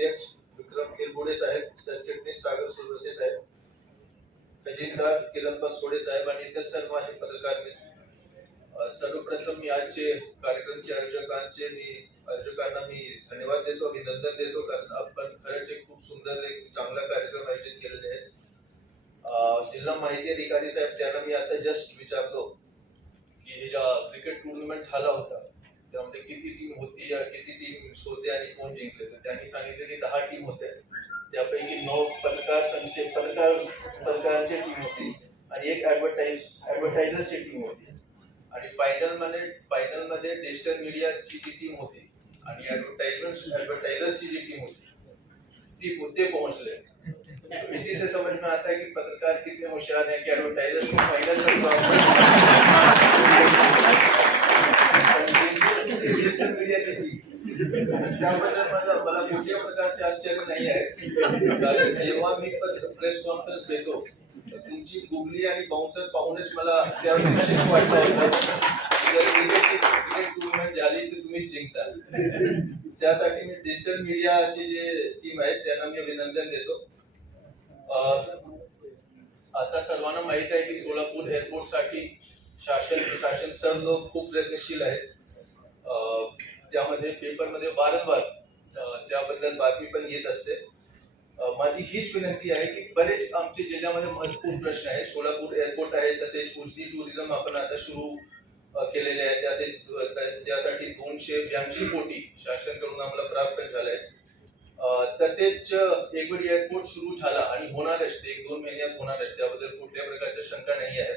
अध्यक्ष विक्रम खेरबोडे साहेब सरचिटणीस सागर सुरवसे साहेब खजिनदार किरण बनसोडे साहेब आणि इतर सर्व माझे पत्रकार मित्र सर्वप्रथम मी आजचे कार्यक्रमचे आयोजकांचे मी आयोजकांना मी धन्यवाद देतो अभिनंदन देतो कारण आपण खरंच एक खूप सुंदर एक चांगला कार्यक्रम आयोजित केलेले आहे जिल्हा माहिती अधिकारी साहेब त्यांना मी आता जस्ट विचारतो की हे ज्या क्रिकेट टुर्नामेंट झाला होता त्यामध्ये किती टीम होती या किती टीम होते आणि कोण जिंकले? तर त्यांनी सांगितले की दहा टीम होत्या त्यापैकी नऊ पत्रकार संशय पत्रकार पत्रकारांची टीम होती. आणि एक ऍडव्हर्टाईज ऍडव्हर्टायझरची टीम होती. आणि फायनलमध्ये फायनलमध्ये डिजिटल मीडियाची जी टीम होती आणि ऍडव्हर्टाइजमेंट ऍडव्हर्टायझर्सची जी टीम होती ती ते पोहोचले? इसी से समझ में आता है कि पत्रकार कितने होशियार हैं कि एडवर्टाइजर्स को फाइनल तक त्याबद्दल माझा मला कुठल्या प्रकारचे आश्चर्य नाही आहे कारण जेव्हा मी प्रेस कॉन्फरन्स देतो तर तुमची गुगली आणि बाउन्सर पाहूनच मला त्यावर विशेष वाटलं होतं टुर्नामेंट झाली तर तुम्हीच जिंकता त्यासाठी मी डिजिटल मीडियाची जे टीम आहेत त्यांना मी अभिनंदन देतो आता सर्वांना माहीत आहे की सोलापूर एअरपोर्ट शासन शासन प्रशासन सर्व खूप प्रयत्नशील आहे. त्यामध्ये पेपरमध्ये वारंवार त्याबद्दल बातमी पण येत असते. माझी हीच विनंती आहे की बरेच आमचे जिल्ह्यामध्ये महत्त्वपूर्ण प्रश्न आहे सोलापूर एअरपोर्ट आहे तसेच उजनी टुरिझम आपण आता सुरू केलेले आहे. त्याचे त्यासाठी दोनशे ब्याऐंशी कोटी शासनकडून आम्हाला प्राप्त झालंय. तसेच एकवेळी एअरपोर्ट सुरू झाला आणि होणार असते एक दोन महिन्यात होणार असते त्याबद्दल कुठल्या प्रकारच्या शंका नाही आहे.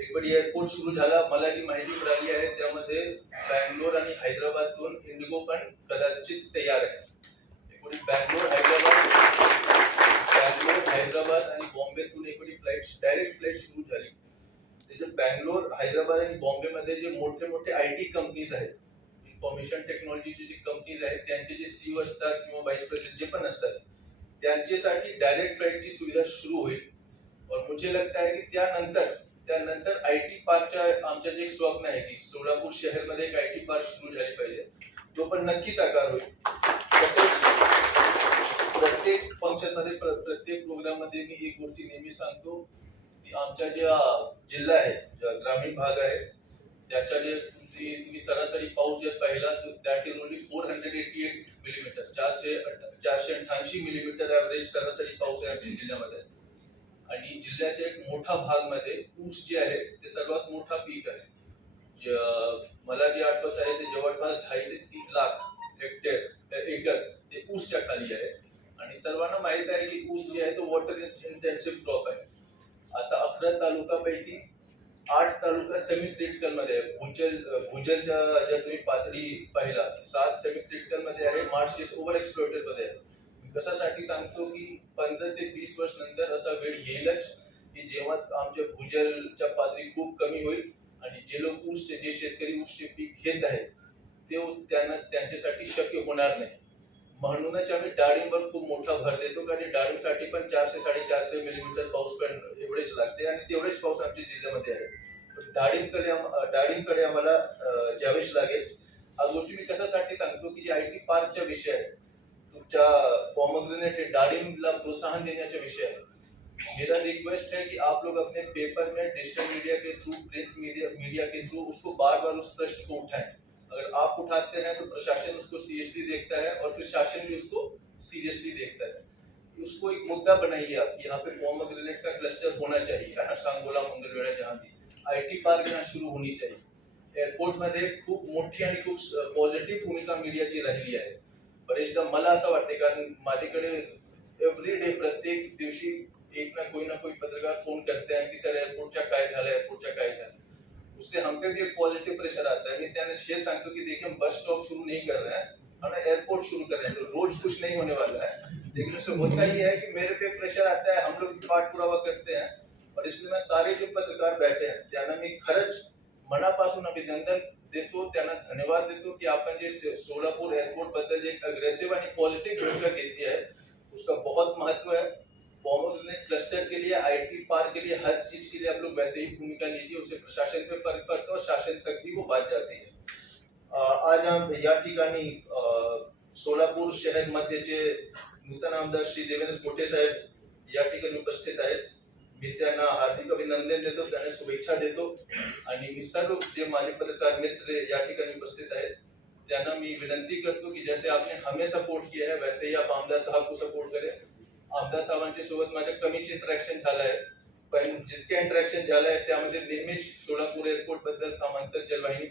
एकवेळी एअरपोर्ट सुरू झाला. मला जी माहिती मिळाली आहे. त्यामध्ये बँगलोर आणि हैदराबादतून इंडिगो पण कदाचित तयार आहे एकवेळी बँगलोर हैदराबाद बँगलोर हैदराबाद आणि बॉम्बेतून एकवेळी फ्लाईट डायरेक्ट फ्लाईट सुरू झाली. त्याच्यात बँगलोर हैदराबाद आणि बॉम्बेमध्ये जे मोठे मोठे आय टी कंपनीज आहेत इन्फॉर्मेशन टेक्नॉलॉजीचे जे कंपनीज आहेत त्यांचे जे सीओ असतात किंवा व्हाईस प्रेसिडेंट जे पण असतात त्यांच्यासाठी डायरेक्ट फ्लाईटची सुविधा सुरू होईल. और मुझे लगता है की त्यानंतर त्यानंतर आय टी पार्कच्या जे स्वप्न आहे की सोलापूर शहरमध्ये एक आय टी पार्क सुरू झाली पाहिजे. तो पण नक्की साकार होईल. तसेच प्रत्येक फ़ंक्शन मध्ये प्रत्येक प्रोग्राम मध्ये मी एक गोष्टी नेहमी सांगतो की आमच्या ज्या जिल्हा आहे ग्रामीण भाग आहे, त्याच्या जे तुम्ही सरासरी पाऊस जर पाहिला that is only four hundred eighty eight millimetre चारशे चारशे अठ्ठ्याऐंशी मिलीमीटर ऍव्हरेज सरासरी पाऊस आहे जिल्ह्यामध्ये. आणि जिल्ह्याच्या एक मोठा भागमध्ये ऊस जे आहे ते सर्वात मोठा पीक आहे. मला जे आठवत आहे ते जवळपास ढाई ते तीन लाख हेक्टर एकर ते ऊसच्या खाली आहे. आणि सर्वांना माहीत आहे की ऊस जे आहे तो वॉटर इंटेन्सिव्ह क्रॉप आहे. आता अकरा तालुकापैकी आठ तालुका सेमी क्रिटिकलमध्ये आहे. भूजल भूजलच्या जर तुम्ही पातळी पाहिला सात सेमी क्रिटिकलमध्ये आहे. मार्शेस ओव्हर एक्सप्लोटेडमध्ये आहे. कशासाठी सांगतो की पंधरा ते वीस वर्ष नंतर असा वेळ येईलच की जेव्हा आमच्या भूजलच्या पातळी खूप कमी होईल आणि जे लोक ऊसचे जे शेतकरी ऊसचे पीक घेत आहेत ते त्यांना त्यांच्यासाठी शक्य होणार नाही. म्हणूनच आम्ही डाळिंबर खूप मोठा भर देतो कारण डाळिंबसाठी पण चारशे साडेचारशे मिलीमीटर पाऊस पण एवढेच लागते आणि तेवढेच पाऊस आमच्या जिल्ह्यामध्ये आहे. डाळिंबकडे डाळिंबकडे आम्हाला ज्यावेळेस जावेच लागेल हा गोष्टी मी कशासाठी सांगतो की जे आय टी पार्कचा विषय आहे तुमच्या पॉमग्रेनेट डाळिंबला प्रोत्साहन देण्याचा विषय आहे मेरा रिक्वेस्ट है कि आप लोग अपने पेपर में डिजिटल मीडिया के थ्रू प्रिंट मीडिया मीडिया के थ्रू उसको बार बार उस प्रश्न को उठाएँ। अगर आप उठाते हैं तो प्रशासन उसको सीरियसली देखता है और फिर शासन भी उसको सीरियसली देखता है। उसको एक मुद्दा बनाइए आप यहाँ पे पॉमग्रेनेट का क्लस्टर होना चाहिए। है ना सांगोला मंगलवेढा जहाँ भी। आय टी पार्क यहाँ सुरू होनी चाहिए। एअरपोर्ट मध्ये खूप मोठी आणि खूप पॉझिटिव्ह भूमिका मीडियाची राहिली आहे बरेचदा मला असं वाटते कारण माझ्याकडे एव्हरी डे प्रत्येक दिवशी एक ना कोई ना कोई पत्रकार फ़ोन करते हैं कि सर एयरपोर्टच्या काय झालं एयरपोर्टच्या काय झालं उससे हम पे भी एक पॉजिटिव प्रेशर आता है. मैं त्याने ये सांगतो कि देखिए, हम बस स्टॉप शुरू नहीं कर रहे हैं, हम एयरपोर्ट शुरू कर रहे हैं. तो रोज कुछ नहीं होने वाला है. लेकिन उससे होता ही है कि मेरे पे प्रेशर आता है, हम लोग पाठ पुरावा करते हैं. और इसलिए मैं सारे जो पत्रकार बैठे हैं त्यांना खरंच मनापासून अभिनंदन देतो, त्यांना धन्यवाद देतो की आपण जे सोलापूर एअरपोर्ट बद्दल जे अग्रेसिव्ह आणि पॉझिटिव्ह भूमिका घेतली है उसका बहुत महत्व है। पॉमोग्रेनेट क्लस्टर के लिए आईटी पार्क के लिए, हर चीज़ के लिए आप लोग वैसे ही भूमिका लीजिए उससे प्रशासन पे फ़र्क पड़ता है और शासन तक भी वो बात जाती है। आज हम या ठिकाणी सोलापूर शहर मध्येचे नूतन आमदार श्री देवेंद्र कोटे साहेब या ठिकाणी उपस्थित आहेत मी हार्दिक अभिनंदन देतो, त्यांना शुभेच्छा देतो. सर्व जे माझे पत्रकार मित्र या उपस्थित आहेत, त्यांना मी विनंती करतो की जैसे आपने हमें सपोर्ट किया है, वैसे ही आप आमदार साहब को सपोर्ट करें. आमदार साहेबांच्या सोबत माझं कमीच इंटरॅक्शन झालं आहे. जितकं इंटरॅक्शन झालं आहे, त्यामध्ये नेहमीच समांतर जलवाहिनी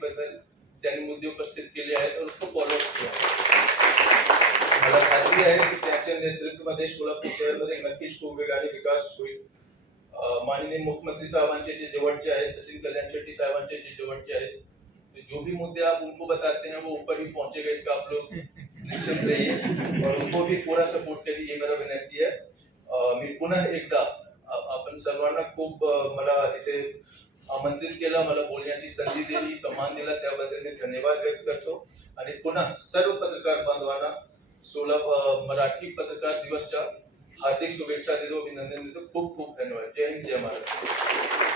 त्यांनी मुद्दे उपस्थित केले आहेत और उसको फॉलो किया मला खात्री आहे की त्यांच्या नेतृत्वामध्ये सोलापूर शहरामध्ये नक्कीच खूप वेगाने विकास होईल. माननीय मुख्यमंत्री साहबांचे जे जवळचे आहेत सचिन कल्याण शेट्टी साहबांचे जे जवळचे आहेत जो भी मुद्दे आप उनको बताते हैं वो ऊपर ही पहुंचेगा इसका आप लोग निश्चित रहिए। और उनको भी पूरा सपोर्ट करिए ये मेरा विनंती आहे मी पुन्हा एकदा आपण सर्वांना खूप मला इथे आमंत्रित केलं मला बोलण्याची संधी दिली सन्मान दिला त्याबद्दल मी धन्यवाद व्यक्त करतो. आणि पुन्हा सर्व पत्रकार बांधवांना सोला मराठी पत्रकार दिवसच्या हार्दिक शुभेच्छा देतो अभिनंदन देतो. खूप खूप धन्यवाद. जय हिंद जय महाराष्ट्र.